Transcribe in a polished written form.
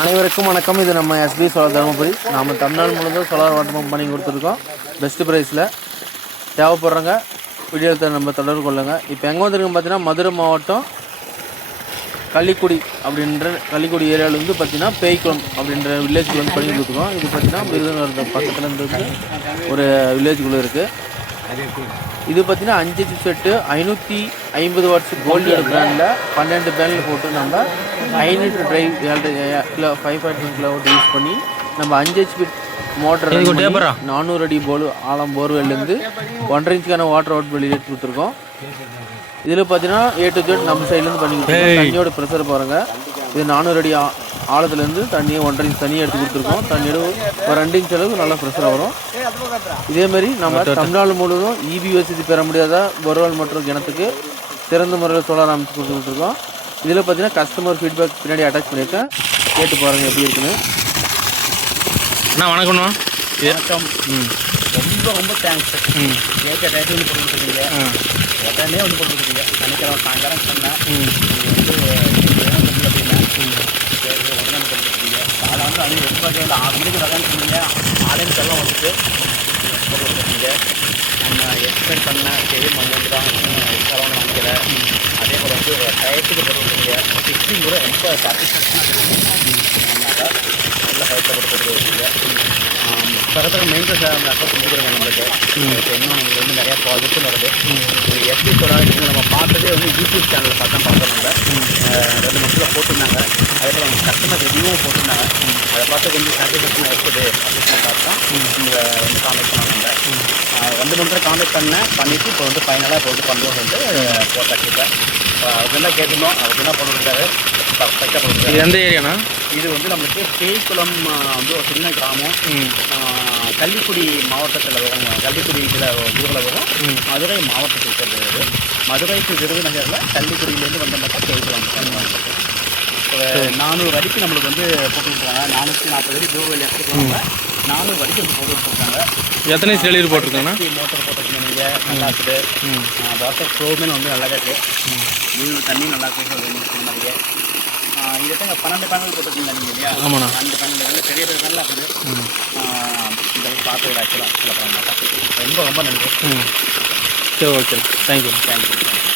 அனைவருக்கும் வணக்கம். இது நம்ம எஸ்பி சோலார் தருமபுரி. நாம் தமிழ்நாடு முழுவதும் சோலார் வாட்டர் பம்ப் பண்ணி கொடுத்துருக்கோம் பெஸ்ட்டு ப்ரைஸில். தேவைப்படுறவங்க வீடியோவில் நம்ம தொடர்பு கொள்ளுங்கள். இப்போ எங்கே வந்துருக்குன்னு பார்த்தீங்கன்னா மதுரை மாவட்டம் கள்ளிக்குடி ஏரியாவிலேருந்து பார்த்தீங்கன்னா பேய்க்குளம் அப்படின்ற வில்லேஜுக்கு வந்து பண்ணி கொடுத்துருக்கோம். இது பார்த்தீங்கன்னா விருதுநகர் பக்கத்தில் இருந்து ஒரு வில்லேஜுக்குள்ளே இருக்குது. இது பார்த்தீங்கன்னா 5 சிப் செட்டு 550 வாட்ஸ் கோல்டு பிராண்டில் 12 பேனல் போட்டு நம்ம 5 டிரைவ் 5.1 கிலோவாட் யூஸ் பண்ணி நம்ம 5 HP மோட்டர் 400 அடி ஆழம் போர்வெல்லேருந்து 1.5 இன்ச்சுக்கான வாட்டர் அவுட் வெளியே கொடுத்துருக்கோம். இதில் பார்த்தீங்கன்னா A to Z நம்ம சைட்லேருந்து பண்ணி கொடுத்துருக்கோம். தண்ணியோட ப்ரெஷர் பாருங்கள். இது 400 அடி ஆழத்துலேருந்து தண்ணியை 1.5 இன்ச் தண்ணியை எடுத்து கொடுத்துருக்கோம். தண்ணியோட ஒரு 2 இன்ச் அளவுக்கு நல்லா ப்ரெஷராக வரும். இதேமாரி நம்ம தமிழ்நாடு முழுவதும் EB வசதி பெற முடியாத போர்வெல் மற்றும் கிணத்துக்கு சிறந்த முறையில் சோலார் அமைச்சு கொடுத்துருக்கோம். இதில் பார்த்தீங்கன்னா கஸ்டமர் ஃபீட்பேக் பின்னாடி அட்டாச் பண்ணியிருக்கேன். கேட்டு பாருங்கள் எப்படி இருக்குன்னு. அண்ணா வணக்கம்ண்ணா. வணக்கம். ரொம்ப தேங்க்ஸ். கேட்க டேட்டு ஒன்று போட்டு கொடுத்துருக்கீங்க. உடனே ஒன்று போட்டு கொடுத்துருக்கீங்க. சனிக்கிழமை சாயங்காலம் சொன்னேன் சரி உடனே போட்டு கொடுத்துருக்கீங்க. காலை வந்து அவங்க எதிர்பார்க்கல 6 மணிக்கு வரலான்னு சொன்னீங்க. ஆலைன்னு செல்லாம் வந்துட்டு போட்டு கொடுத்துருக்கீங்க. நம்ம எக்ஸ்பெக்ட் பண்ண சரி நம்ம தான் செலவு நினைக்கல. அதே போல் வந்து ஒரு டயத்துக்கு போட்டு கொடுத்துருக்கீங்க. ஃபிக்ஸிங் கூட ரொம்ப சாட்டிஸ்ஃபேக்ஷனாக பண்ணாங்க. நல்ல டயத்தில் போட்டு கொடுத்துருக்கீங்க. பக்கத்தில் மெயின்டெனன்ஸ் அக்கௌண்ட் கொடுக்குறோங்க நம்மளுக்கு. இன்னும் நம்மளுக்கு வந்து நிறையா ப்ராஜெக்ட்டும் வருது. எப்படி சொல்கிறாங்க இவங்க நம்ம பார்த்ததே வந்து யூடியூப் சேனலில் பார்த்தோம் நம்ம 2 மாதத்தில் போட்டிருந்தாங்க. அதே போல் அவங்க கஸ்டமர் ரிவ்யூவும் போட்டிருந்தாங்க. அதை பார்த்து கொஞ்சம் சாட்டிஸ்ஃபேக்ஷன் இருக்குது அப்படின்னு பார்த்தா இந்த வந்து கான்டாக்ட் பண்ணாங்க. 2 மந்த்தில் கான்டாக்ட் பண்ணிவிட்டு இப்போ வந்து ஃபைனலாக இப்போ வந்து பண்ணுவோம் வந்து போட்டாச்சுப்பேன். அதுதான் கேட்டிருந்தோம். அதுக்கு என்ன பண்ணிருக்காரு பர்ஃபெக்டாக பண்ணிருக்காரு. இது எந்த ஏரியாண்ணா? இது வந்து நம்மளுக்கு பேய்க்குளம் வந்து ஒரு சின்ன கிராமம். கள்ளிக்குடி மாவட்டத்தில் வரும். கள்ளிக்குடி இதில் ஊரில் வரும். மதுரை மாவட்டத்தில் இருக்கிறது. மதுரைக்கு விருதுநகரில் கள்ளிக்குடியிலேருந்து வந்த மட்டும் பேய்க்குளம் நம்மளுக்கு 400 அடிக்கு நம்மளுக்கு வந்து போட்டு கொடுத்துருக்காங்க. 440 அடி தூரம் எடுத்துருக்காங்க. 400 அடிக்கு வந்து போட்டு கொடுத்துருக்காங்க. எத்தனை செலியர் போட்டிருக்காங்கன்னா மோட்டர் போட்டிருக்கீங்க நீங்கள். நல்லா இருக்குது. வாட்டர் ஃப்ளோவுமே வந்து நல்லா இருக்குது. தண்ணி நல்லா இருக்குது. நிறைய இதுக்கு 12 பேனல் போட்டிருக்கீங்க நீங்கள் இல்லையா? ஆமாண்ணா. 2 பேனல் வந்து பெரிய பேனலாக இருக்குது. இதெல்லாம் பார்த்து ஆக்சுவலாக சொல்ல போகிறாங்க. ரொம்ப நன்றி. சரி ஓகே. தேங்க்யூ.